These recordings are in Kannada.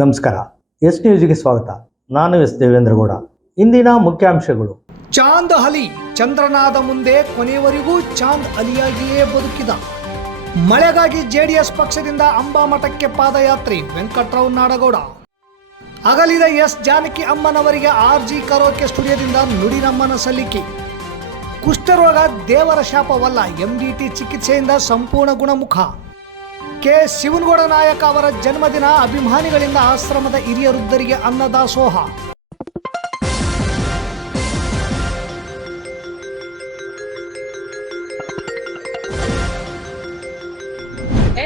ನಮಸ್ಕಾರ. ಎಸ್ ನ್ಯೂಸ್ಗೆ ಸ್ವಾಗತ. ನಾನು ಎಸ್ ದೇವೇಂದ್ರಗೌಡ. ಇಂದಿನ ಮುಖ್ಯಾಂಶಗಳು. ಚಾಂದ್ ಅಲಿ ಚಂದ್ರನಾದ ಮುಂದೆ ಕೊನೆಯವರೆಗೂ ಚಾಂದ್ ಅಲಿಯಾಗಿಯೇ ಬದುಕಿದ. ಮಳೆಗಾಗಿ ಜೆಡಿಎಸ್ ಪಕ್ಷದಿಂದ ಅಂಬಾಮಠಕ್ಕೆ ಪಾದಯಾತ್ರೆ, ವೆಂಕಟರಾವ್ ನಾಡಗೌಡ. ಅಗಲಿದ ಎಸ್ ಜಾನಕಿ ಅಮ್ಮನವರಿಗೆ ಆರ್ಜಿ ಕರೋಕೆ ಸ್ಟುಡಿಯೋದಿಂದ ನುಡಿ ನಮನ ಸಲ್ಲಿಕೆ. ಕುಷ್ಠರೋಗ ದೇವರ ಶಾಪವಲ್ಲ, ಎಂಡಿಟಿ ಚಿಕಿತ್ಸೆಯಿಂದ ಸಂಪೂರ್ಣ ಗುಣಮುಖ. ಕೆ ಶಿವನಗೌಡ ನಾಯಕ ಅವರ ಜನ್ಮದಿನ, ಅಭಿಮಾನಿಗಳಿಂದ ಆಶ್ರಮದ ಹಿರಿಯ ವೃದ್ಧರಿಗೆ ಅನ್ನದಾಸೋಹ.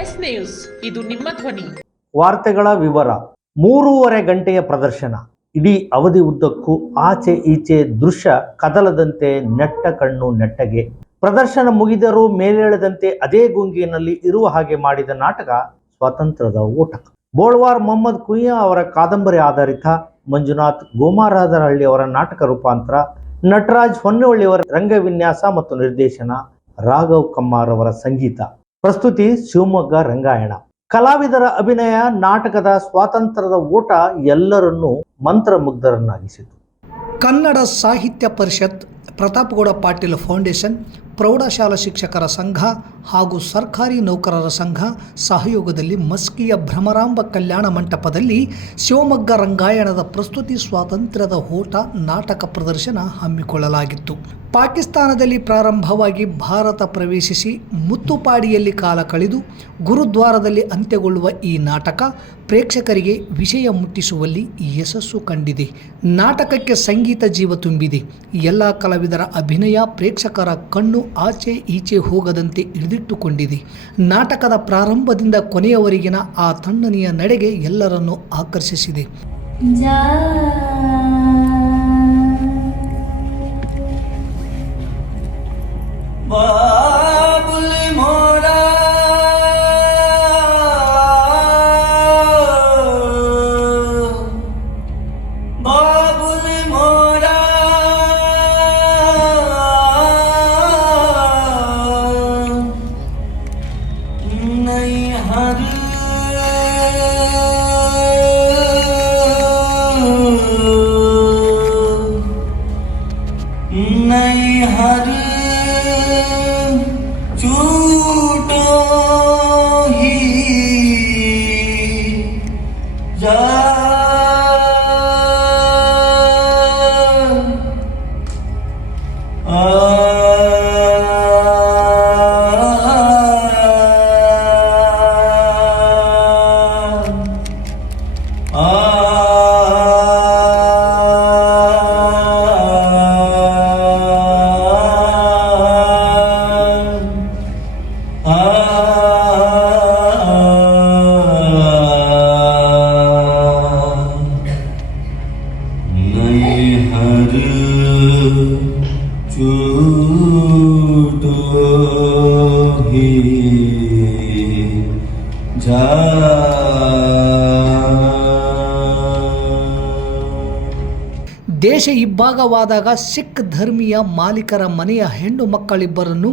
ಎಸ್ ನ್ಯೂಸ್, ಇದು ನಿಮ್ಮ ಧ್ವನಿ. ವಾರ್ತೆಗಳ ವಿವರ. 3.5 ಗಂಟೆಯ ಪ್ರದರ್ಶನ. ಇಡೀ ಅವಧಿ ಉದ್ದಕ್ಕೂ ಆಚೆ ಈಚೆ ದೃಶ್ಯ ಕದಲದಂತೆ, ನೆಟ್ಟ ಕಣ್ಣು ನೆಟ್ಟಗೆ. ಪ್ರದರ್ಶನ ಮುಗಿದರೂ ಮೇಲೇಳದಂತೆ ಅದೇ ಗುಂಗಿನಲ್ಲಿ ಇರುವ ಹಾಗೆ ಮಾಡಿದ ನಾಟಕ ಸ್ವಾತಂತ್ರ್ಯದ ಓಟ. ಬೋಳ್ವಾರ್ ಮೊಹಮ್ಮದ್ ಕುಯ್ಯ ಅವರ ಕಾದಂಬರಿ ಆಧಾರಿತ, ಮಂಜುನಾಥ್ ಗೋಮಾರಹಳ್ಳಿ ಅವರ ನಾಟಕ ರೂಪಾಂತರ, ನಟರಾಜ್ ಹೊನ್ನವಳ್ಳಿಯವರ ರಂಗವಿನ್ಯಾಸ ಮತ್ತು ನಿರ್ದೇಶನ, ರಾಘವ್ ಕಮ್ಮಾರ್ ಅವರ ಸಂಗೀತ, ಪ್ರಸ್ತುತಿ ಶಿವಮೊಗ್ಗ ರಂಗಾಯಣ. ಕಲಾವಿದರ ಅಭಿನಯ, ನಾಟಕದ ಸ್ವಾತಂತ್ರ್ಯದ ಓಟ ಎಲ್ಲರನ್ನೂ ಮಂತ್ರಮುಗ್ಧರನ್ನಾಗಿಸಿತು. ಕನ್ನಡ ಸಾಹಿತ್ಯ ಪರಿಷತ್, ಪ್ರತಾಪಗೌಡ ಪಾಟೀಲ್ ಫೌಂಡೇಶನ್, ಪ್ರೌಢಶಾಲಾ ಶಿಕ್ಷಕರ ಸಂಘ ಹಾಗೂ ಸರ್ಕಾರಿ ನೌಕರರ ಸಂಘ ಸಹಯೋಗದಲ್ಲಿ ಮಸ್ಕಿಯ ಭ್ರಮರಾಂಬ ಕಲ್ಯಾಣ ಮಂಟಪದಲ್ಲಿ ಶಿವಮೊಗ್ಗ ರಂಗಾಯಣದ ಪ್ರಸ್ತುತಿ ಸ್ವಾತಂತ್ರ್ಯದ ಓಟ ನಾಟಕ ಪ್ರದರ್ಶನ ಹಮ್ಮಿಕೊಳ್ಳಲಾಗಿತ್ತು. ಪಾಕಿಸ್ತಾನದಲ್ಲಿ ಪ್ರಾರಂಭವಾಗಿ ಭಾರತ ಪ್ರವೇಶಿಸಿ ಮುತ್ತುಪಾಡಿಯಲ್ಲಿ ಕಾಲ ಕಳೆದು ಗುರುದ್ವಾರದಲ್ಲಿ ಅಂತ್ಯಗೊಳ್ಳುವ ಈ ನಾಟಕ ಪ್ರೇಕ್ಷಕರಿಗೆ ವಿಷಯ ಮುಟ್ಟಿಸುವಲ್ಲಿ ಯಶಸ್ಸು ಕಂಡಿದೆ. ನಾಟಕಕ್ಕೆ ಸಂಗೀತ ಜೀವ ತುಂಬಿದೆ. ಎಲ್ಲ ಕಲಾವಿದರ ಅಭಿನಯ ಪ್ರೇಕ್ಷಕರ ಕಣ್ಣು ಆಚೆ ಈಚೆ ಹೋಗದಂತೆ ಹಿಡಿದಿಟ್ಟುಕೊಂಡಿದೆ. ನಾಟಕದ ಪ್ರಾರಂಭದಿಂದ ಕೊನೆಯವರೆಗಿನ ಆ ತಣ್ಣನೆಯ ನಡೆಗೆ ಎಲ್ಲರನ್ನೂ ಆಕರ್ಷಿಸಿದೆ. बाबुल मोरा बाबुल मोरा नहीं हर नहीं हर झूठो ही जा ದೇಶ ಇಬ್ಬಾಗವಾದಾಗ ಸಿಖ್ ಧರ್ಮೀಯ ಮಾಲೀಕರ ಮನೆಯ ಹೆಣ್ಣು ಮಕ್ಕಳಿಬ್ಬರನ್ನು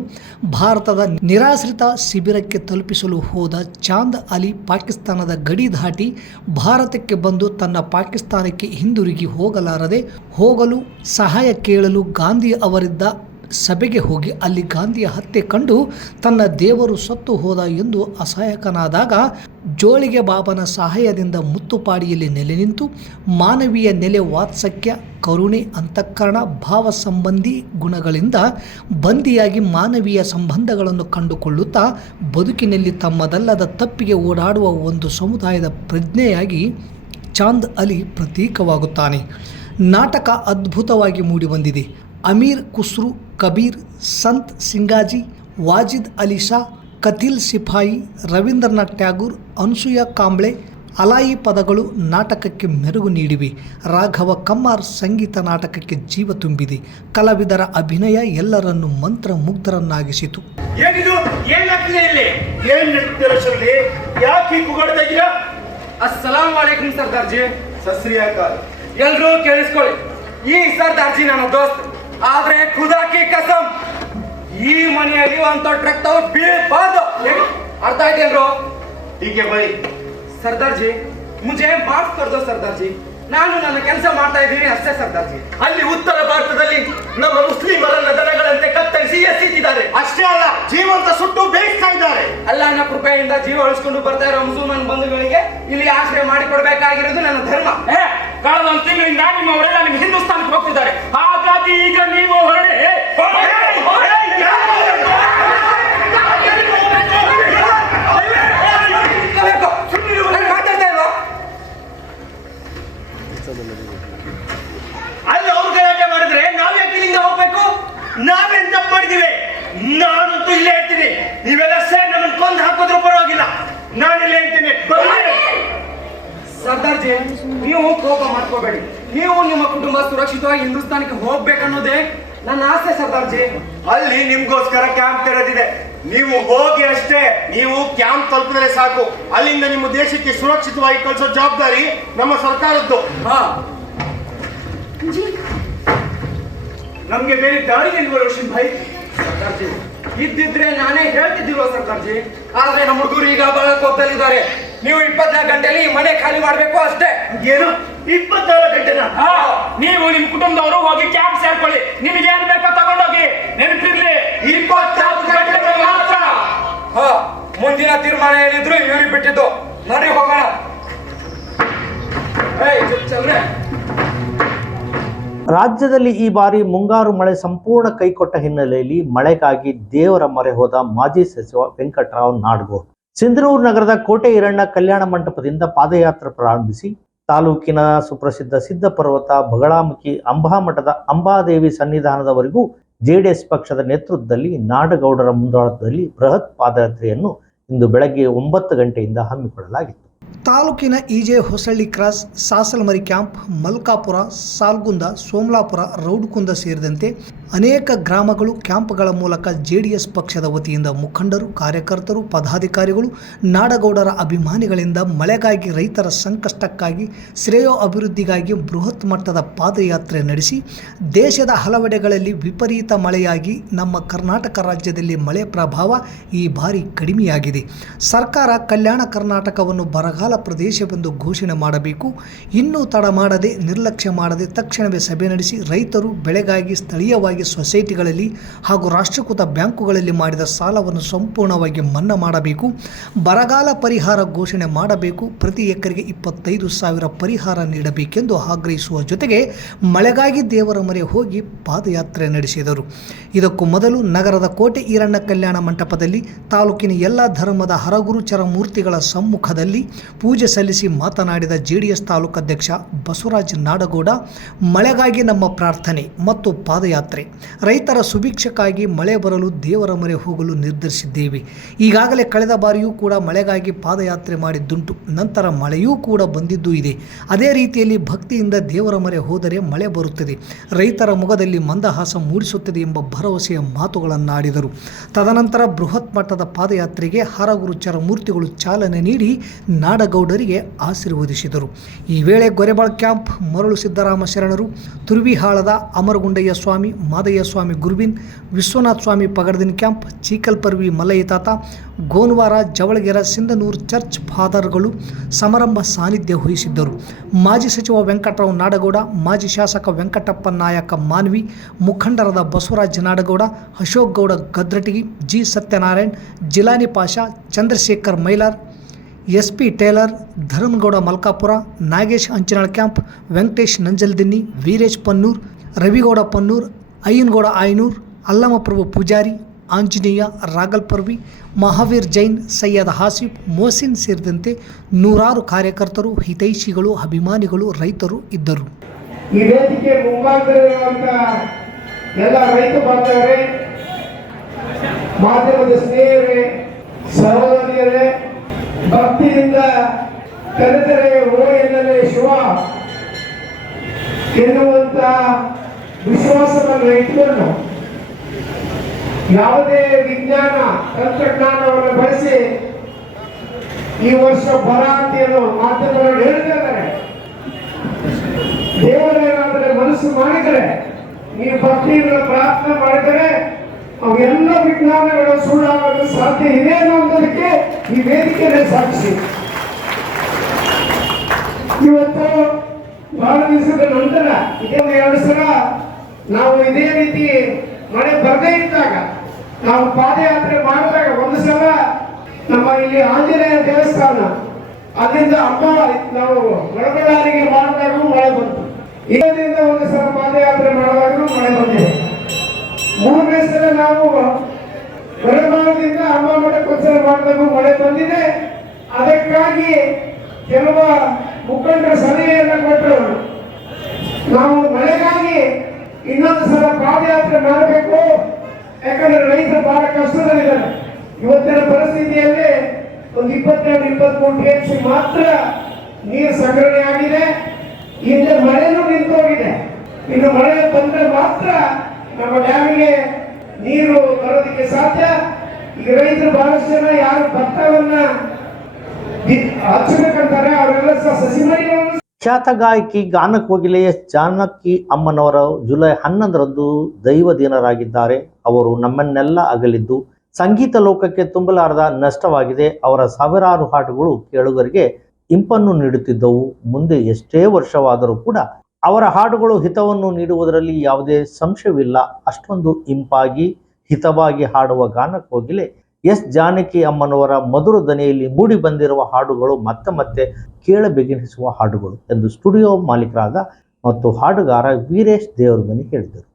ಭಾರತದ ನಿರಾಶ್ರಿತ ಶಿಬಿರಕ್ಕೆ ತಲುಪಿಸಲು ಹೋದ ಚಾಂದ್ ಅಲಿ ಪಾಕಿಸ್ತಾನದ ಗಡಿ ದಾಟಿ ಭಾರತಕ್ಕೆ ಬಂದು ತನ್ನ ಪಾಕಿಸ್ತಾನಕ್ಕೆ ಹಿಂದಿರುಗಿ ಹೋಗಲು ಸಹಾಯ ಕೇಳಲು ಗಾಂಧಿ ಅವರಿದ್ದ ಸಭೆಗೆ ಹೋಗಿ ಅಲ್ಲಿ ಗಾಂಧಿಯ ಹತ್ಯೆ ಕಂಡು ತನ್ನ ದೇವರು ಸತ್ತು ಹೋದ ಎಂದು ಅಸಹಾಯಕನಾದಾಗ ಜೋಳಿಗೆ ಬಾಬನ ಸಹಾಯದಿಂದ ಮುತ್ತುಪಾಡಿಯಲ್ಲಿ ನೆಲೆ ನಿಂತು ಮಾನವೀಯ ನೆಲೆ, ವಾತ್ಸಲ್ಯ, ಕರುಣೆ, ಅಂತಃಕರಣ, ಭಾವ ಸಂಬಂಧಿ ಗುಣಗಳಿಂದ ಬಂದಿಯಾಗಿ ಮಾನವೀಯ ಸಂಬಂಧಗಳನ್ನು ಕಂಡುಕೊಳ್ಳುತ್ತಾ ಬದುಕಿನಲ್ಲಿ ತಮ್ಮದಲ್ಲದ ತಪ್ಪಿಗೆ ಓಡಾಡುವ ಒಂದು ಸಮುದಾಯದ ಪ್ರಜ್ಞೆಯಾಗಿ ಚಾಂದ್ ಅಲಿ ಪ್ರತೀಕವಾಗುತ್ತಾನೆ. ನಾಟಕ ಅದ್ಭುತವಾಗಿ ಮೂಡಿಬಂದಿದೆ. ಅಮೀರ್ ಖುಸ್ರು, ಕಬೀರ್, ಸಂತ್ ಸಿಂಗಾಜಿ, ವಾಜಿದ್ ಅಲಿ ಶಾ, ಕತಿಲ್ ಸಿಪಾಯಿ, ರವೀಂದ್ರನಾಥ್ ಟ್ಯಾಗೂರ್, ಅನ್ಸೂಯ ಕಾಂಬ್ಳೆ, ಅಲಾಯಿ ಪದಗಳು ನಾಟಕಕ್ಕೆ ಮೆರುಗು ನೀಡಿವೆ. ರಾಘವ ಕಮ್ಮಾರ್ ಸಂಗೀತ ನಾಟಕಕ್ಕೆ ಜೀವ ತುಂಬಿದೆ. ಕಲಾವಿದರ ಅಭಿನಯ ಎಲ್ಲರನ್ನೂ ಮಂತ್ರಮುಗ್ಧರನ್ನಾಗಿಸಿತು. ಅಸ್ಸಲಾಂ ವಾಲೇಕುಂ ಸರ್ದಾರ್ಜಿ. ಎಲ್ರೂ ಕೇಳಿಸ್ಕೊಳ್ಳಿ, ಈ ಸರ್ದಾರ್ಜಿ ನನ್ನ ದೋಸ್ತ್, ಆದ್ರೆ ಖುದಾ ಕಿ ಕಸಮ್ ಈ ಮನೆಯಲ್ಲಿ ಅಂತ ಟ್ರಕ್ ಬೀಳಬಾರ್ದು. ಅರ್ಥ ಆಯ್ತೇನ್ರು? ठीक है भाई. ಸರ್ದಾರ್ಜಿ, ಮುಜೆ ಮಾಫ್ ಕರ್ ದೋ ಸರ್ದಾರ್ ಜಿ. ನಾನು ನನ್ನ ಕೆಲಸ ಮಾಡ್ತಾ ಇದ್ದೀನಿ ಅಷ್ಟೇ ಸರ್ದಾರ್ ಜಿ. ಅಲ್ಲಿ ಉತ್ತರ ಭಾರತದಲ್ಲಿ ನಮ್ಮ ಮುಸ್ಲಿಮರನ್ನ ದನಗಳಂತೆ ಕತ್ತರಿಸಿ ಎಸೀತಿದ್ದಾರೆ. ಅಷ್ಟೇ ಅಲ್ಲ, ಜೀವಂತ ಸುಟ್ಟು ಬೇಯಿಸ್ತಾ ಇದ್ದಾರೆ. ಅಲ್ಲಾಹನ ಕೃಪೆಯಿಂದ ಜೀವ ಉಳಿಸಿಕೊಂಡು ಬರ್ತಾ ಇರೋ ಮುಸಲ್ಮಾನ್ ಬಂಧುಗಳಿಗೆ ಇಲ್ಲಿ ಆಶ್ರಯ ಮಾಡಿಕೊಡ್ಬೇಕಾಗಿರೋದು ನನ್ನ ಧರ್ಮ. ಕಳೆದ ಒಂದು ತಿಂಗಳಿಂದ ನಿಮ್ಮವರೆಲ್ಲ ನಿಮ್ಮ ಹಿಂದೂಸ್ತಾನಕ್ಕೆ ಹೋಗ್ತಿದ್ದಾರೆ. ಹಾಗಾಗಿ ಈಗ ನೀವು ಹೊರಡಿ. ಅಲ್ಲಿ ಅವ್ರು ಗಲಾಟೆ ಮಾಡಿದ್ರೆ ನಾವ್ಯಾಕೆ ಇಲ್ಲಿಂದ ಹೋಗ್ಬೇಕು? ನಾವೇನ್ ತಪ್ಪು ಮಾಡಿದೀವಿ? ನಾನಂತೂ ಇಲ್ಲೇ ಹೇಳ್ತೀನಿ, ನೀವೆಲ್ಲ ಸೇರಿ ನಮ್ಮನ್ನು ಕೊಂದು ಹಾಕೋದ್ರೂ ಪರವಾಗಿಲ್ಲ, ನಾನಿಲ್ಲೇ ಹೇಳ್ತೀನಿ. ಸರ್ದಾರ್ಜಿ, ನೀವು ಕೋಪ ಮಾಡ್ಕೋಬೇಡಿ. ನೀವು ನಿಮ್ಮ ಕುಟುಂಬ ಸುರಕ್ಷಿತವಾಗಿ ಹಿಂದೂಸ್ತಾನಕ್ಕೆ ಹೋಗ್ಬೇಕನ್ನೋದೇ ನನ್ನ ಆಸೆ ಸರ್ದಾರ್ಜಿ. ಅಲ್ಲಿ ನಿಮ್ಗೋಸ್ಕರ ಕ್ಯಾಂಪ್ ತೆರೆದಿದೆ, ನೀವು ಹೋಗಿ ಅಷ್ಟೇ. ನೀವು ಕ್ಯಾಂಪ್ ತಲುಪಿದ್ರೆ ಸಾಕು. ಅಲ್ಲಿಂದ ನಿಮ್ಮ ದೇಶಕ್ಕೆ ಸುರಕ್ಷಿತವಾಗಿ ಕಳಿಸೋ ಜವಾಬ್ದಾರಿ ನಮ್ಮ ಸರ್ಕಾರದ್ದು. ನಮ್ಗೆ ಬೇರೆ ದಾರಿ ಇಲ್ವ ರೋಷನ್ ಭಾಯ್? ಸರ್ದಾರ್ಜಿ, ಇದ್ದಿದ್ರೆ ನಾನೇ ಹೇಳ್ತಿದ್ದಿಲ್ವ ಸರ್ದಾರ್ಜಿ? ಆದ್ರೆ ನಮ್ಮ ಹುಡುಗರು ಈಗ ಬಹಳ ಕೋಪದಲ್ಲಿದ್ದಾರೆ. ನೀವು 24 ಗಂಟೆಯಲ್ಲಿ ಮನೆ ಖಾಲಿ ಮಾಡ್ಬೇಕು ಅಷ್ಟೇ. ಏನು 24 ಗಂಟೆನಾ? ನೀವು ನಿಮ್ ಕುಟುಂಬದವರು ಹೋಗಿ ಕ್ಯಾಂಪ್ ಸೇರ್ಕೊಳ್ಳಿ. ನಿಮಗೆ ಏನ್ ಬೇಕೋ ತಗೊಂಡೋಗಿ. ನೆನಪಿರ್ಲಿ, 24 ಗಂಟೆ ಮಾತ್ರ. ಮುಂದಿನ ತೀರ್ಮಾನ ಏನಿದ್ರು ಇವ್ರಿಗೆ ಬಿಟ್ಟಿದ್ದು. ನೋಡಿ ಹೋಗೋಣ. ಚಲ್ರೆ. ರಾಜ್ಯದಲ್ಲಿ ಈ ಬಾರಿ ಮುಂಗಾರು ಮಳೆ ಸಂಪೂರ್ಣ ಕೈಕೊಟ್ಟ ಹಿನ್ನೆಲೆಯಲ್ಲಿ ಮಳೆಗಾಗಿ ದೇವರ ಮೊರೆ ಹೋದ ಮಾಜಿ ಸಚಿವ ವೆಂಕಟರಾವ್ ನಾಡಗೌಡ ಸಿಂಧನೂರು ನಗರದ ಕೋಟೆ ಈರಣ್ಣ ಕಲ್ಯಾಣ ಮಂಟಪದಿಂದ ಪಾದಯಾತ್ರೆ ಪ್ರಾರಂಭಿಸಿ ತಾಲೂಕಿನ ಸುಪ್ರಸಿದ್ಧ ಸಿದ್ಧಪರ್ವತ ಬಗಳಾಮುಖಿ ಅಂಬಾಮಠದ ಅಂಬಾದೇವಿ ಸನ್ನಿಧಾನದವರೆಗೂ ಜೆಡಿಎಸ್ ಪಕ್ಷದ ನೇತೃತ್ವದಲ್ಲಿ ನಾಡಗೌಡರ ಮುಂದಾಳತ್ವದಲ್ಲಿ ಬೃಹತ್ ಪಾದಯಾತ್ರೆಯನ್ನು ಇಂದು ಬೆಳಗ್ಗೆ 9 ಗಂಟೆಯಿಂದ ಹಮ್ಮಿಕೊಳ್ಳಲಾಗಿತ್ತು. ತಾಲೂಕಿನ ಇಜೆ ಹೊಸಳ್ಳಿ ಕ್ರಾಸ್, ಸಾಸಲಮರಿ ಕ್ಯಾಂಪ್, ಮಲ್ಕಾಪುರ, ಸಾಲ್ಗುಂದ, ಸೋಮಲಾಪುರ, ರೌಡ್ಕುಂದ ಸೇರಿದಂತೆ ಅನೇಕ ಗ್ರಾಮಗಳು ಕ್ಯಾಂಪ್ಗಳ ಮೂಲಕ ಜೆಡಿಎಸ್ ಪಕ್ಷದ ವತಿಯಿಂದ ಮುಖಂಡರು, ಕಾರ್ಯಕರ್ತರು, ಪದಾಧಿಕಾರಿಗಳು, ನಾಡಗೌಡರ ಅಭಿಮಾನಿಗಳಿಂದ ಮಳೆಗಾಗಿ, ರೈತರ ಸಂಕಷ್ಟಕ್ಕಾಗಿ, ಶ್ರೇಯೋ ಅಭಿವೃದ್ಧಿಗಾಗಿ ಬೃಹತ್ ಮಟ್ಟದ ಪಾದಯಾತ್ರೆ ನಡೆಸಿ ದೇಶದ ಹಲವೆಡೆಗಳಲ್ಲಿ ವಿಪರೀತ ಮಳೆಯಾಗಿ ನಮ್ಮ ಕರ್ನಾಟಕ ರಾಜ್ಯದಲ್ಲಿ ಮಳೆ ಪ್ರಭಾವ ಈ ಬಾರಿ ಕಡಿಮೆಯಾಗಿದೆ. ಸರ್ಕಾರ ಕಲ್ಯಾಣ ಕರ್ನಾಟಕವನ್ನು ಬರಗಾಲ ಪ್ರದೇಶವೆಂದು ಘೋಷಣೆ ಮಾಡಬೇಕು. ಇನ್ನೂ ತಡ ಮಾಡದೆ, ನಿರ್ಲಕ್ಷ್ಯ ಮಾಡದೆ ತಕ್ಷಣವೇ ಸಭೆ ನಡೆಸಿ ರೈತರು ಬೆಳೆಗಾಗಿ ಸ್ಥಳೀಯವಾಗಿ ಸೊಸೈಟಿಗಳಲ್ಲಿ ಹಾಗೂ ರಾಷ್ಟ್ರೀಕೃತ ಬ್ಯಾಂಕುಗಳಲ್ಲಿ ಮಾಡಿದ ಸಾಲವನ್ನು ಸಂಪೂರ್ಣವಾಗಿ ಮನ್ನಾ ಮಾಡಬೇಕು. ಬರಗಾಲ ಪರಿಹಾರ ಘೋಷಣೆ ಮಾಡಬೇಕು. ಪ್ರತಿ ಎಕರೆಗೆ 25,000 ಪರಿಹಾರ ನೀಡಬೇಕೆಂದು ಆಗ್ರಹಿಸುವ ಜೊತೆಗೆ ಮಳೆಗಾಗಿ ದೇವರ ಮೊರೆ ಹೋಗಿ ಪಾದಯಾತ್ರೆ ನಡೆಸಿದರು. ಇದಕ್ಕೂ ಮೊದಲು ನಗರದ ಕೋಟೆ ಈರಣ್ಣ ಕಲ್ಯಾಣ ಮಂಟಪದಲ್ಲಿ ತಾಲೂಕಿನ ಎಲ್ಲ ಧರ್ಮದ ಹರಗುರುಚರ ಮೂರ್ತಿಗಳ ಸಮ್ಮುಖದಲ್ಲಿ ಪೂಜೆ ಸಲ್ಲಿಸಿ ಮಾತನಾಡಿದ ಜೆಡಿಎಸ್ ತಾಲೂಕಾಧ್ಯಕ್ಷ ಬಸವರಾಜ ನಾಡಗೌಡ, ಮಳೆಗಾಗಿ ನಮ್ಮ ಪ್ರಾರ್ಥನೆ ಮತ್ತು ಪಾದಯಾತ್ರೆ. ರೈತರ ಸುಭಿಕ್ಷಕ್ಕಾಗಿ ಮಳೆ ಬರಲು ದೇವರ ಮೊರೆ ಹೋಗಲು ನಿರ್ಧರಿಸಿದ್ದೇವೆ. ಈಗಾಗಲೇ ಕಳೆದ ಬಾರಿಯೂ ಕೂಡ ಮಳೆಗಾಗಿ ಪಾದಯಾತ್ರೆ ಮಾಡಿದ್ದುಂಟು. ನಂತರ ಮಳೆಯೂ ಕೂಡ ಬಂದಿದ್ದೂ ಇದೆ. ಅದೇ ರೀತಿಯಲ್ಲಿ ಭಕ್ತಿಯಿಂದ ದೇವರ ಮೊರೆ ಹೋದರೆ ಮಳೆ ಬರುತ್ತದೆ, ರೈತರ ಮುಖದಲ್ಲಿ ಮಂದಹಾಸ ಮೂಡಿಸುತ್ತದೆ ಎಂಬ ಭರವಸೆಯ ಮಾತುಗಳನ್ನಾಡಿದರು. ತದನಂತರ ಬೃಹತ್ ಮಟ್ಟದ ಪಾದಯಾತ್ರೆಗೆ ಹರಗುರುಚರ ಮೂರ್ತಿಗಳು ಚಾಲನೆ ನೀಡಿ ನಾಡಗೌಡರಿಗೆ ಆಶೀರ್ವದಿಸಿದರು. ಈ ವೇಳೆ ಗೊರೆಬಾಳ್ ಕ್ಯಾಂಪ್, ಮರಳು ಸಿದ್ದರಾಮ ಶರಣರು, ತುರ್ವಿಹಾಳದ ಅಮರಗುಂಡಯ್ಯ ಸ್ವಾಮಿ, ಮಾದಯ್ಯ ಸ್ವಾಮಿ ಗುರುವಿನ್, ವಿಶ್ವನಾಥ ಸ್ವಾಮಿ ಪಗಡದಿನ ಕ್ಯಾಂಪ್, ಚೀಕಲ್ಪರ್ವಿ ಮಲ್ಲಯ್ಯ ತಾತ, ಗೋನ್ವಾರ, ಜವಳಗೆರೆ, ಸಿಂಧನೂರು ಚರ್ಚ್ ಫಾದರ್ಗಳು ಸಮಾರಂಭ ಸಾನ್ನಿಧ್ಯ ವಹಿಸಿದ್ದರು. ಮಾಜಿ ಸಚಿವ ವೆಂಕಟರಾವ್ ನಾಡಗೌಡ, ಮಾಜಿ ಶಾಸಕ ವೆಂಕಟಪ್ಪ ನಾಯಕ ಮಾನ್ವಿ, ಮುಖಂಡರಾದ Basavaraja Nadagouda, Ashok Gowda Gadratagi, G Satyanarayan, Jilani Pasha, Chandrashekhar Mailar, SP Tailor, Dharmagowda Malkapura, Nagesh Anchanal camp, Venkatesh Nanjaldinni, Veeresh Pannur, Ravigowda Pannur, Ayyanagowda Ayanur, Allamaprabhu Pujari, Anjaneya, Ragal Parvi, Mahaveer Jain, Syed Hasif, Mohsin ಸೇರಿದಂತೆ ನೂರಾರು ಕಾರ್ಯಕರ್ತರು, ಹಿತೈಷಿಗಳು, ಅಭಿಮಾನಿಗಳು, ರೈತರು ಇದ್ದರು. ಈ ವೇದಿಕೆ ಮುಂಭಾಗದಲ್ಲಿರುವಂತ ಎಲ್ಲ ರೈತ ಬಾಂಧವರೇ, ಮಾಧ್ಯಮದ ಸ್ನೇಹಿತರೇ, ಸಹೋದರಿಯರೇ, ಭಕ್ತಿಯಿಂದ ಕರೆದರೆ ಓ ಎನ್ನಲೇ ಶಿವ ಎನ್ನುವಂತ ವಿಶ್ವಾಸವನ್ನು ಇಟ್ಕೊಂಡು ಯಾವುದೇ ವಿಜ್ಞಾನ ತಂತ್ರಜ್ಞಾನವನ್ನು ಬಳಸಿ ಈ ವರ್ಷ ಬರ ಅಂತ ಮಾಧ್ಯಮಗಳು ಹೇಳ್ತಿದ್ದಾರೆ. ದೇವರೇನಾದರೆ ಮನಸ್ಸು ಮಾಡಿದರೆ, ನೀವು ಭಕ್ತಿಯಿಂದ ಪ್ರಾರ್ಥನೆ ಮಾಡಿದರೆ ಅವೆಲ್ಲ ವಿಜ್ಞಾನಗಳು ಸುಳ್ಳಾಗಲು ಸಾಧ್ಯ ಇದೆ ಅನ್ನೋದಕ್ಕೆ ಈ ವೇದಿಕೆಯಲ್ಲಿ ಸಾಕ್ಷಿ. ಇವತ್ತು ಬಹಳ ದಿವಸದ ನಂತರ ಇದೇ 2 ಸಲ ನಾವು ಇದೇ ರೀತಿ ಮಳೆ ಬರದೇ ಇದ್ದಾಗ ನಾವು ಪಾದಯಾತ್ರೆ ಮಾಡಿದಾಗ ಒಂದು ಸಲ ನಮ್ಮ ಇಲ್ಲಿ ಆಂಜನೇಯ ದೇವಸ್ಥಾನ ಅಲ್ಲಿಂದ ಅಮ್ಮ ನಾವು ಮಳಬಳ್ಳಾರಿಗೆ ಮಾಡಿದಾಗೂ ಮಳೆ ಬಂತು. ಇದರಿಂದ ಒಂದು ಸಲ ಪಾದಯಾತ್ರೆ ಮಾಡುವಾಗಲೂ ಮಳೆ ಬಂದಿದೆ. 3ನೇ ಸಲ ನಾವು ಹೊರಮಾನದಿಂದ ಅಮ್ಮ ಮಠಕ್ಕೆ ಒಂದ್ಸಲ ಮಾಡಿದಾಗೂ ಮಳೆ ಬಂದಿದೆ. ಅದಕ್ಕಾಗಿ ಕೆಲವು ಮುಖಂಡರ ಸಲಹೆಯನ್ನು ಕೊಟ್ಟರು, ನಾವು ಮಳೆಗಾಗಿ ಇನ್ನೊಂದು ಸಲ ಪಾದಯಾತ್ರೆ ಮಾಡಬೇಕು, ಯಾಕಂದ್ರೆ ರೈತರು ಬಹಳ ಕಷ್ಟದಲ್ಲಿದ್ದಾರೆ. ಇವತ್ತಿನ ಪರಿಸ್ಥಿತಿಯಲ್ಲಿ ಒಂದು 22-23 TMC ಮಾತ್ರ ನೀರು ಸಂಗ್ರಹಣೆ ಆಗಿದೆ. ಹಿಂದೆ ಮಳೆನೂ ನಿಂತೋಗಿದೆ. ಇನ್ನು ಮಳೆ ಬಂದ್ರೆ ಮಾತ್ರ ನಮ್ಮ ಡ್ಯಾಮಿಗೆ ನೀರು ಬರೋದಕ್ಕೆ ಸಾಧ್ಯ. ಈಗ ರೈತರು ಬಹಳಷ್ಟು ಜನ ಯಾರು ಭತ್ತವನ್ನ ಹಚ್ಚಬೇಕಂತಾರೆ ಅವರೆಲ್ಲ ಸಸಿ ಮರಿಗಳನ್ನು. ಖ್ಯಾತ ಗಾಯಕಿ ಗಾನ ಕೋಗಿಲೆ ಎಸ್ ಜಾನಕಿ ಅಮ್ಮನವರು ಜುಲೈ 11ರಂದು ದೈವದೀನರಾಗಿದ್ದಾರೆ. ಅವರು ನಮ್ಮನ್ನೆಲ್ಲ ಅಗಲಿದ್ದು ಸಂಗೀತ ಲೋಕಕ್ಕೆ ತುಂಬಲಾರದ ನಷ್ಟವಾಗಿದೆ. ಅವರ ಸಾವಿರಾರು ಹಾಡುಗಳು ಕೇಳುಗರಿಗೆ ಇಂಪನ್ನು ನೀಡುತ್ತಿದ್ದವು. ಮುಂದೆ ಎಷ್ಟೇ ವರ್ಷವಾದರೂ ಕೂಡ ಅವರ ಹಾಡುಗಳು ಹಿತವನ್ನು ನೀಡುವುದರಲ್ಲಿ ಯಾವುದೇ ಸಂಶಯವಿಲ್ಲ. ಅಷ್ಟೊಂದು ಇಂಪಾಗಿ ಹಿತವಾಗಿ ಹಾಡುವ ಗಾನ ಕೋಗಿಲೆ ಎಸ್ ಜಾನಕಿ ಅಮ್ಮನವರ ಮಧುರ ದನಿಯಲ್ಲಿ ಮೂಡಿ ಬಂದಿರುವ ಹಾಡುಗಳು ಮತ್ತೆ ಮತ್ತೆ ಕೇಳಬೇಕೆನಿಸುವ ಹಾಡುಗಳು ಎಂದು ಸ್ಟುಡಿಯೋ ಮಾಲೀಕರಾದ ಮತ್ತು ಹಾಡುಗಾರ ವೀರೇಶ್ ದೇವರಮನಿ ಹೇಳಿದರು.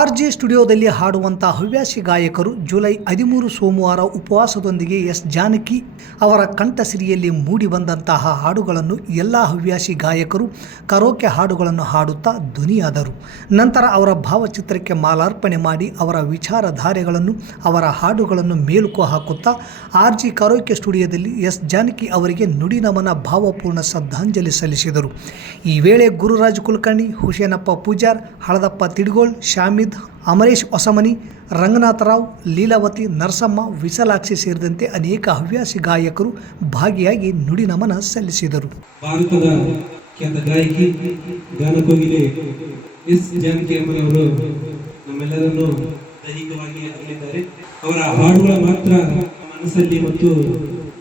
RJ ಸ್ಟುಡಿಯೋದಲ್ಲಿ ಹಾಡುವಂಥ ಹವ್ಯಾಸಿ ಗಾಯಕರು ಜುಲೈ 13 ಸೋಮವಾರ ಉಪವಾಸದೊಂದಿಗೆ ಎಸ್ ಜಾನಕಿ ಅವರ ಕಂಠಸಿರಿಯಲ್ಲಿ ಮೂಡಿ ಬಂದಂತಹ ಹಾಡುಗಳನ್ನು ಎಲ್ಲ ಹವ್ಯಾಸಿ ಗಾಯಕರು ಕರೋಕೆ ಹಾಡುಗಳನ್ನು ಹಾಡುತ್ತಾ ಧ್ವನಿಯಾದರು. ನಂತರ ಅವರ ಭಾವಚಿತ್ರಕ್ಕೆ ಮಾಲಾರ್ಪಣೆ ಮಾಡಿ ಅವರ ವಿಚಾರಧಾರೆಗಳನ್ನು ಅವರ ಹಾಡುಗಳನ್ನು ಮೇಲುಕು ಹಾಕುತ್ತಾ RJ ಕರೋಕೆ ಸ್ಟುಡಿಯೋದಲ್ಲಿ ಎಸ್ ಜಾನಕಿ ಅವರಿಗೆ ನುಡಿನಮನ ಭಾವಪೂರ್ಣ ಶ್ರದ್ಧಾಂಜಲಿ ಸಲ್ಲಿಸಿದರು. ಈ ವೇಳೆ ಗುರುರಾಜ್ ಕುಲಕರ್ಣಿ, ಹುಸೇನಪ್ಪ ಪೂಜಾರ್, ಹಳದಪ್ಪ ತಿಡ್ಗೋಳ್, ಶಾಮಿದ್, ಅಮರೇಶ್ ಹೊಸಮನಿ, ರಂಗನಾಥರಾವ್, ಲೀಲಾವತಿ, ನರಸಮ್ಮ, ವಿಶಾಲಾಕ್ಷಿ ಸೇರಿದಂತೆ ಅನೇಕ ಹವ್ಯಾಸಿ ಗಾಯಕರು ಭಾಗಿಯಾಗಿ ನುಡಿನಮನ ಸಲ್ಲಿಸಿದರು. ಭಾರತದ ಖ್ಯಾತ ಗಾಯಕಿ ಗಾನ ಕೋಗಿಲೆ ಎಸ್ ಜಾನಕಿ ಅಮ್ಮನವರು ನಮ್ಮೆಲ್ಲರನ್ನು ದೈಹಿಕವಾಗಿ ಅಗಲಿದ್ದಾರೆ. ಅವರ ಹಾಡುಗಳ ಮಾತ್ರ ಮನಸ್ಸಲ್ಲಿ ಮತ್ತು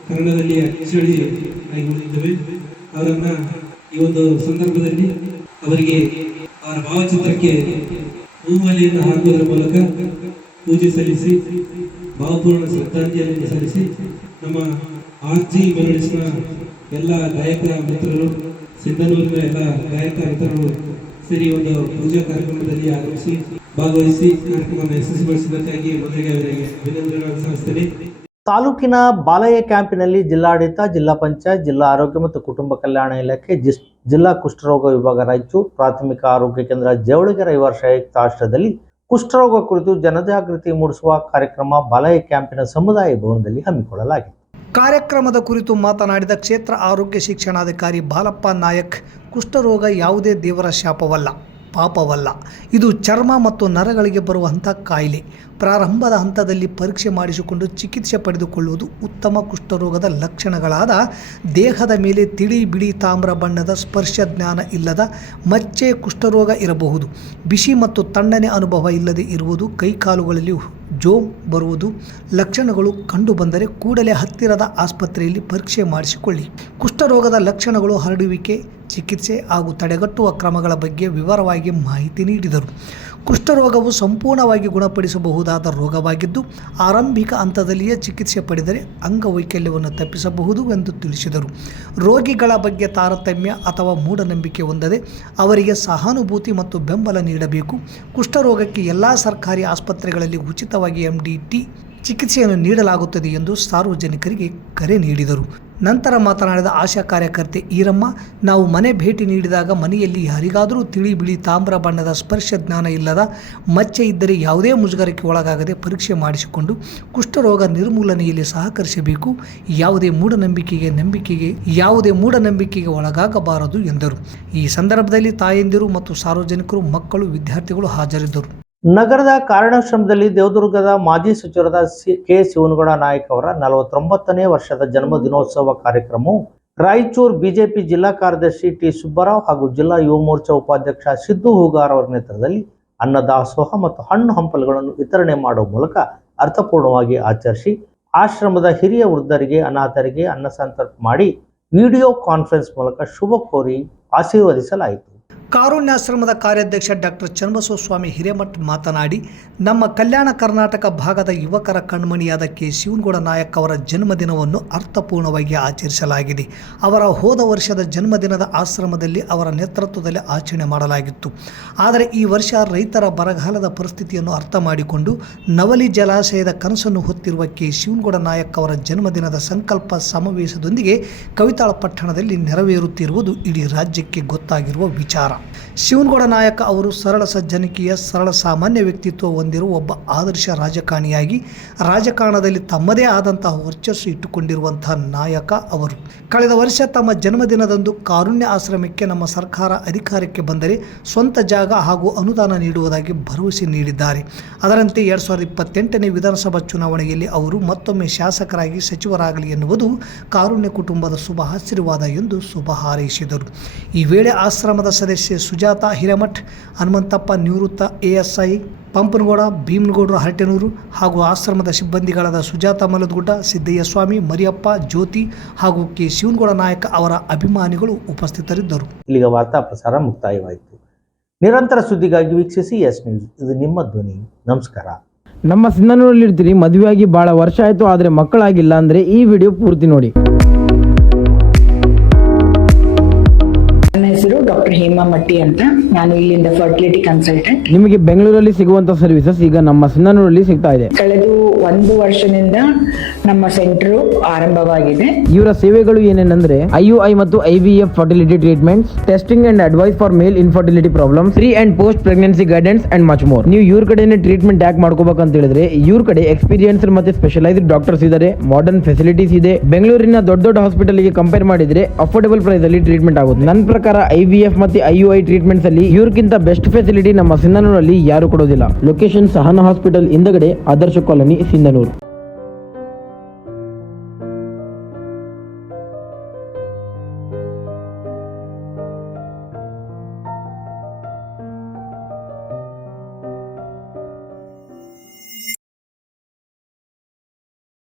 ಕನ್ನಡದಲ್ಲಿ ಅಚ್ಚಳಿ ಆಗಿ ಉಳಿದಿದ್ದೇವೆ. ಅವರನ್ನ ಈ ಒಂದು ಸಂದರ್ಭದಲ್ಲಿ ಅವರಿಗೆ ಅವರ ಭಾವಚಿತ್ರಕ್ಕೆ ಹೂಮಾಲೆಯನ್ನು ಹಾಕುವುದರ ಮೂಲಕ ಪೂಜೆ ಸಲ್ಲಿಸಿ ಭಾವಪೂರ್ಣ ಶ್ರದ್ಧಾಂಜಲಿಯನ್ನು ಸಲ್ಲಿಸಿ ನಮ್ಮ RJ ಮೆಲೋಡಿಸ್ನ ಎಲ್ಲ ಗಾಯಕ ಮಿತ್ರರು, ಸಿಂಧನೂರಿನ ಎಲ್ಲ ಗಾಯಕ ಮಿತ್ರರು ಸೇರಿ ಒಂದು ಪೂಜಾ ಕಾರ್ಯಕ್ರಮದಲ್ಲಿ ಆಗಮಿಸಿ ಭಾಗವಹಿಸಿ ಕಾರ್ಯಕ್ರಮವನ್ನು ಯಶಸ್ವಿಗೊಳಿಸಿದ್ದಕ್ಕಾಗಿ ಮೊದಲಿಗೆ ಅವರಿಗೆ ಅಭಿನಂದನೆಗಳನ್ನು ಸಲ್ಲಿಸುತ್ತೇನೆ. ತಾಲೂಕಿನ ಬಾಲಯ್ಯ ಕ್ಯಾಂಪಿನಲ್ಲಿ ಜಿಲ್ಲಾಡಳಿತ, ಜಿಲ್ಲಾ ಪಂಚಾಯತ್, ಜಿಲ್ಲಾ ಆರೋಗ್ಯ ಮತ್ತು ಕುಟುಂಬ ಕಲ್ಯಾಣ ಇಲಾಖೆ, ಜಿಲ್ಲಾ ಕುಷ್ಠರೋಗ ವಿಭಾಗ ರಾಯಚೂರು, ಪ್ರಾಥಮಿಕ ಆರೋಗ್ಯ ಕೇಂದ್ರ ಜವಳಿಗೆ ರವಿವಾರ ಸಂಯುಕ್ತ ಆಶ್ರಯದಲ್ಲಿ ಕುಷ್ಠರೋಗ ಕುರಿತು ಜನಜಾಗೃತಿ ಮೂಡಿಸುವ ಕಾರ್ಯಕ್ರಮ ಬಾಲಯ್ಯ ಕ್ಯಾಂಪಿನ ಸಮುದಾಯ ಭವನದಲ್ಲಿ ಹಮ್ಮಿಕೊಳ್ಳಲಾಗಿದೆ. ಕಾರ್ಯಕ್ರಮದ ಕುರಿತು ಮಾತನಾಡಿದ ಕ್ಷೇತ್ರ ಆರೋಗ್ಯ ಶಿಕ್ಷಣಾಧಿಕಾರಿ ಬಾಲಪ್ಪ ನಾಯಕ್, ಕುಷ್ಠರೋಗ ಯಾವುದೇ ದೇವರ ಶಾಪವಲ್ಲ, ಪಾಪವಲ್ಲ. ಇದು ಚರ್ಮ ಮತ್ತು ನರಗಳಿಗೆ ಬರುವಂಥ ಕಾಯಿಲೆ. ಪ್ರಾರಂಭದ ಹಂತದಲ್ಲಿ ಪರೀಕ್ಷೆ ಮಾಡಿಸಿಕೊಂಡು ಚಿಕಿತ್ಸೆ ಪಡೆದುಕೊಳ್ಳುವುದು ಉತ್ತಮ. ಕುಷ್ಠರೋಗದ ಲಕ್ಷಣಗಳಾದ ದೇಹದ ಮೇಲೆ ತಿಳಿ ಬಿಳಿ ತಾಮ್ರ ಬಣ್ಣದ ಸ್ಪರ್ಶ ಜ್ಞಾನ ಇಲ್ಲದ ಮಚ್ಚೆ ಕುಷ್ಠರೋಗ ಇರಬಹುದು. ಬಿಸಿ ಮತ್ತು ತಣ್ಣನೆ ಅನುಭವ ಇಲ್ಲದೆ ಇರುವುದು, ಕೈಕಾಲುಗಳಲ್ಲಿ ಜೋಮ್ ಬರುವುದು ಲಕ್ಷಣಗಳು ಕಂಡುಬಂದರೆ ಕೂಡಲೇ ಹತ್ತಿರದ ಆಸ್ಪತ್ರೆಯಲ್ಲಿ ಪರೀಕ್ಷೆ ಮಾಡಿಸಿಕೊಳ್ಳಿ. ಕುಷ್ಠರೋಗದ ಲಕ್ಷಣಗಳು, ಹರಡುವಿಕೆ, ಚಿಕಿತ್ಸೆ ಹಾಗೂ ತಡೆಗಟ್ಟುವ ಕ್ರಮಗಳ ಬಗ್ಗೆ ವಿವರವಾಗಿ ಮಾಹಿತಿ ನೀಡಿದರು. ಕುಷ್ಠರೋಗವು ಸಂಪೂರ್ಣವಾಗಿ ಗುಣಪಡಿಸಬಹುದಾದ ರೋಗವಾಗಿದ್ದು ಆರಂಭಿಕ ಹಂತದಲ್ಲಿಯೇ ಚಿಕಿತ್ಸೆ ಪಡೆದರೆ ಅಂಗವೈಕಲ್ಯವನ್ನು ತಪ್ಪಿಸಬಹುದು ಎಂದು ತಿಳಿಸಿದರು. ರೋಗಿಗಳ ಬಗ್ಗೆ ತಾರತಮ್ಯ ಅಥವಾ ಮೂಢನಂಬಿಕೆ ಹೊಂದದೆ ಅವರಿಗೆ ಸಹಾನುಭೂತಿ ಮತ್ತು ಬೆಂಬಲ ನೀಡಬೇಕು. ಕುಷ್ಠರೋಗಕ್ಕೆ ಎಲ್ಲ ಸರ್ಕಾರಿ ಆಸ್ಪತ್ರೆಗಳಲ್ಲಿ ಉಚಿತವಾಗಿ MDT ಚಿಕಿತ್ಸೆಯನ್ನು ನೀಡಲಾಗುತ್ತದೆ ಎಂದು ಸಾರ್ವಜನಿಕರಿಗೆ ಕರೆ ನೀಡಿದರು. ನಂತರ ಮಾತನಾಡಿದ ಆಶಾ ಕಾರ್ಯಕರ್ತೆ ಈರಮ್ಮ, ನಾವು ಮನೆ ಭೇಟಿ ನೀಡಿದಾಗ ಮನೆಯಲ್ಲಿ ಯಾರಿಗಾದರೂ ತಿಳಿ ಬಿಳಿ ತಾಮ್ರ ಬಣ್ಣದ ಸ್ಪರ್ಶ ಜ್ಞಾನ ಇಲ್ಲದ ಮಚ್ಚೆ ಇದ್ದರೆ ಯಾವುದೇ ಮುಜುಗರಕ್ಕೆ ಒಳಗಾಗದೆ ಪರೀಕ್ಷೆ ಮಾಡಿಸಿಕೊಂಡು ಕುಷ್ಠರೋಗ ನಿರ್ಮೂಲನೆಯಲ್ಲಿ ಸಹಕರಿಸಬೇಕು. ಯಾವುದೇ ಮೂಢನಂಬಿಕೆಗೆ ಒಳಗಾಗಬಾರದು ಎಂದರು. ಈ ಸಂದರ್ಭದಲ್ಲಿ ತಾಯಂದಿರು ಮತ್ತು ಸಾರ್ವಜನಿಕರು, ಮಕ್ಕಳು, ವಿದ್ಯಾರ್ಥಿಗಳು ಹಾಜರಿದ್ದರು. ನಗರದ ಕಾರಣಾಶ್ರಮದಲ್ಲಿ ದೇವದುರ್ಗದ ಮಾಜಿ ಸಚಿವರಾದ ಕೆ ಶಿವನಗೌಡ ನಾಯಕ್ ಅವರ 49ನೇ ವರ್ಷದ ಜನ್ಮ ದಿನೋತ್ಸವ ಕಾರ್ಯಕ್ರಮವು ರಾಯಚೂರು ಬಿಜೆಪಿ ಜಿಲ್ಲಾ ಕಾರ್ಯದರ್ಶಿ ಟಿ ಸುಬ್ಬರಾವ್ ಹಾಗೂ ಜಿಲ್ಲಾ ಯುವ ಮೋರ್ಚಾ ಉಪಾಧ್ಯಕ್ಷ ಸಿದ್ದು ಹೂಗಾರ್ ಅವರ ನೇತೃತ್ವದಲ್ಲಿ ಅನ್ನದಾಸೋಹ ಮತ್ತು ಹಣ್ಣು ಹಂಪಲುಗಳನ್ನು ವಿತರಣೆ ಮಾಡುವ ಮೂಲಕ ಅರ್ಥಪೂರ್ಣವಾಗಿ ಆಚರಿಸಿ ಆಶ್ರಮದ ಹಿರಿಯ ವೃದ್ಧರಿಗೆ, ಅನಾಥರಿಗೆ ಅನ್ನ ಸಂತರ್ಪಣೆ ಮಾಡಿ ವಿಡಿಯೋ ಕಾನ್ಫರೆನ್ಸ್ ಮೂಲಕ ಶುಭ ಕೋರಿ ಆಶೀರ್ವದಿಸಲಾಯಿತು. ಕಾರುಣ್ಯಾಶ್ರಮದ ಕಾರ್ಯಾಧ್ಯಕ್ಷ ಡಾಕ್ಟರ್ ಚನ್ನಬಸವ ಸ್ವಾಮಿ ಹಿರೇಮಠ್ ಮಾತನಾಡಿ, ನಮ್ಮ ಕಲ್ಯಾಣ ಕರ್ನಾಟಕ ಭಾಗದ ಯುವಕರ ಕಣ್ಮಣಿಯಾದ ಕೆ ಶಿವನಗೌಡ ನಾಯಕ್ ಅವರ ಜನ್ಮದಿನವನ್ನು ಅರ್ಥಪೂರ್ಣವಾಗಿ ಆಚರಿಸಲಾಗಿದೆ. ಅವರ ಹೋದ ವರ್ಷದ ಜನ್ಮದಿನದ ಆಶ್ರಮದಲ್ಲಿ ಅವರ ನೇತೃತ್ವದಲ್ಲಿ ಆಚರಣೆ ಮಾಡಲಾಗಿತ್ತು. ಆದರೆ ಈ ವರ್ಷ ರೈತರ ಬರಗಾಲದ ಪರಿಸ್ಥಿತಿಯನ್ನು ಅರ್ಥ ಮಾಡಿಕೊಂಡು ನವಲಿ ಜಲಾಶಯದ ಕನಸನ್ನು ಹೊತ್ತಿರುವ ಕೆ ಶಿವನಗೌಡ ನಾಯಕ್ ಅವರ ಜನ್ಮದಿನದ ಸಂಕಲ್ಪ ಸಮಾವೇಶದೊಂದಿಗೆ ಕವಿತಾಳ ಪಟ್ಟಣದಲ್ಲಿ ನೆರವೇರುತ್ತಿರುವುದು ಇಡೀ ರಾಜ್ಯಕ್ಕೆ ಗೊತ್ತಾಗಿರುವ ವಿಚಾರ. ಶಿವನಗೌಡ ನಾಯಕ್ ಅವರು ಸರಳ ಸಜ್ಜನಿಕೆಯ ಸರಳ ಸಾಮಾನ್ಯ ವ್ಯಕ್ತಿತ್ವ ಹೊಂದಿರುವ ಒಬ್ಬ ಆದರ್ಶ ರಾಜಕಾರಣಿಯಾಗಿ ರಾಜಕಾರಣದಲ್ಲಿ ತಮ್ಮದೇ ಆದಂತಹ ವರ್ಚಸ್ಸು ಇಟ್ಟುಕೊಂಡಿರುವಂತಹ ನಾಯಕ ಅವರು. ಕಳೆದ ವರ್ಷ ತಮ್ಮ ಜನ್ಮದಿನದಂದು ಕಾರುಣ್ಯ ಆಶ್ರಮಕ್ಕೆ ನಮ್ಮ ಸರ್ಕಾರ ಅಧಿಕಾರಕ್ಕೆ ಬಂದರೆ ಸ್ವಂತ ಜಾಗ ಹಾಗೂ ಅನುದಾನ ನೀಡುವುದಾಗಿ ಭರವಸೆ ನೀಡಿದ್ದಾರೆ. ಅದರಂತೆ 2028ನೇ ವಿಧಾನಸಭಾ ಚುನಾವಣೆಯಲ್ಲಿ ಅವರು ಮತ್ತೊಮ್ಮೆ ಶಾಸಕರಾಗಿ ಸಚಿವರಾಗಲಿ ಎನ್ನುವುದು ಕಾರುಣ್ಯ ಕುಟುಂಬದ ಶುಭ ಆಶೀರ್ವಾದ ಎಂದು ಶುಭ ಹಾರೈಸಿದರು. ಈ ವೇಳೆ ಆಶ್ರಮದ ಸದಸ್ಯೆ ಸುಜಾತ ಹಿರೇಮಠ್, ಹನುಮಂತಪ್ಪ ನಿವೃತ್ತ ASI ಪಂಪನಗೌಡ, ಭೀಮನಗೌಡರು ಹರಟೆನೂರು ಹಾಗೂ ಆಶ್ರಮದ ಸಿಬ್ಬಂದಿಗಳಾದ ಸುಜಾತ ಮಲದಗುಡ್ಡ, ಸಿದ್ದಯ್ಯ ಸ್ವಾಮಿ, ಮರಿಯಪ್ಪ, ಜ್ಯೋತಿ ಹಾಗೂ ಕೆ ಶಿವನಗೌಡ ನಾಯಕ್ ಅವರ ಅಭಿಮಾನಿಗಳು ಉಪಸ್ಥಿತರಿದ್ದರು. ಇಲ್ಲಿಗ ವಾರ್ತಾ ಪ್ರಸಾರ ಮುಕ್ತಾಯವಾಯಿತು. ನಿರಂತರ ಸುದ್ದಿಗಾಗಿ ವೀಕ್ಷಿಸಿ ಎಸ್ ನ್ಯೂಸ್, ಇದು ನಿಮ್ಮ ಧ್ವನಿ. ನಮಸ್ಕಾರ. ನಮ್ಮ ಸಿಂಧನೂರಲ್ಲಿರ್ತೀರಿ, ಮದುವೆಯಾಗಿ ಭಾಳ ವರ್ಷ ಆಯಿತು ಆದರೆ ಮಕ್ಕಳಾಗಿಲ್ಲ ಅಂದರೆ ಈ ವಿಡಿಯೋ ಪೂರ್ತಿ ನೋಡಿ. ನನ್ನ ಹೆಸರು ಡಾಕ್ಟರ್ ಹೇಮಾ ಮಟ್ಟಿ ಅಂತ. ನಾನು ಇಲ್ಲಿಂದ ಫರ್ಟಿಲಿಟಿ ಕನ್ಸಲ್ಟೆಂಟ್. ನಿಮಗೆ ಬೆಂಗಳೂರಲ್ಲಿ ಸಿಗುವಂತ ಸರ್ವಿಸಸ್ ಈಗ ನಮ್ಮ ಸಿಂಧನೂರಲ್ಲಿ ಸಿಗ್ತಾ ಇದೆ. ಕಳೆದ 1 ವರ್ಷದಿಂದ ನಮ್ಮ ಸೆಂಟರ್ ಆರಂಭವಾಗಿದೆ. ಇವರ ಸೇವೆಗಳು ಏನೇನೆಂದ್ರೆ IUI ಮತ್ತು IVF fertility treatments, testing and advice for male infertility problems, pre and post pregnancy guidance and much more. ನೀವು ಇವ್ರ ಕಡೆನೇ ಟ್ರೀಟ್ಮೆಂಟ್ ಯಾಕೆ ಮಾಡ್ಕೋಬೇಕಂತ ಹೇಳಿದ್ರೆ ಇವ್ರ ಕಡೆ ಎಕ್ಸ್ಪೀರಿಯನ್ಸ್ ಮತ್ತೆ ಸ್ಪೆಷಲೈಸ್ಡ್ ಡಾಕ್ಟರ್ಸ್ ಇದ್ದಾರೆ, ಮಾಡರ್ನ್ ಫೆಸಿಲಿಟೀಸ್ ಇದೆ. ಬೆಂಗಳೂರಿನ ದೊಡ್ಡ ದೊಡ್ಡ ಹಾಸ್ಪಿಟಲ್ ಗೆ ಕಂಪೇರ್ ಮಾಡಿದ್ರೆ ಅಫೋರ್ಡಬಲ್ ಪ್ರೈಸ್ ಅಲ್ಲಿ ಟ್ರೀಟ್ಮೆಂಟ್ ಆಗುತ್ತೆ. ನನ್ನ ಪ್ರಕಾರ IVF ಮತ್ತು IUI ಟ್ರೀಟ್ಮೆಂಟ್ಸ್ ಅಲ್ಲಿ ಇವ್ರಕ್ಕಿಂತ ಬೆಸ್ಟ್ ಫೆಸಿಲಿಟಿ ನಮ್ಮ ಸಿಂಧನೂರಲ್ಲಿ ಯಾರು ಕೊಡೋದಿಲ್ಲ. ಲೊಕೇಶನ್ ಸಹನಾ ಹಾಸ್ಪಿಟಲ್ ಹಿಂದಗಡೆ ಆದರ್ಶ ಕಾಲೋನಿ, ಸಿಂಧನೂರು.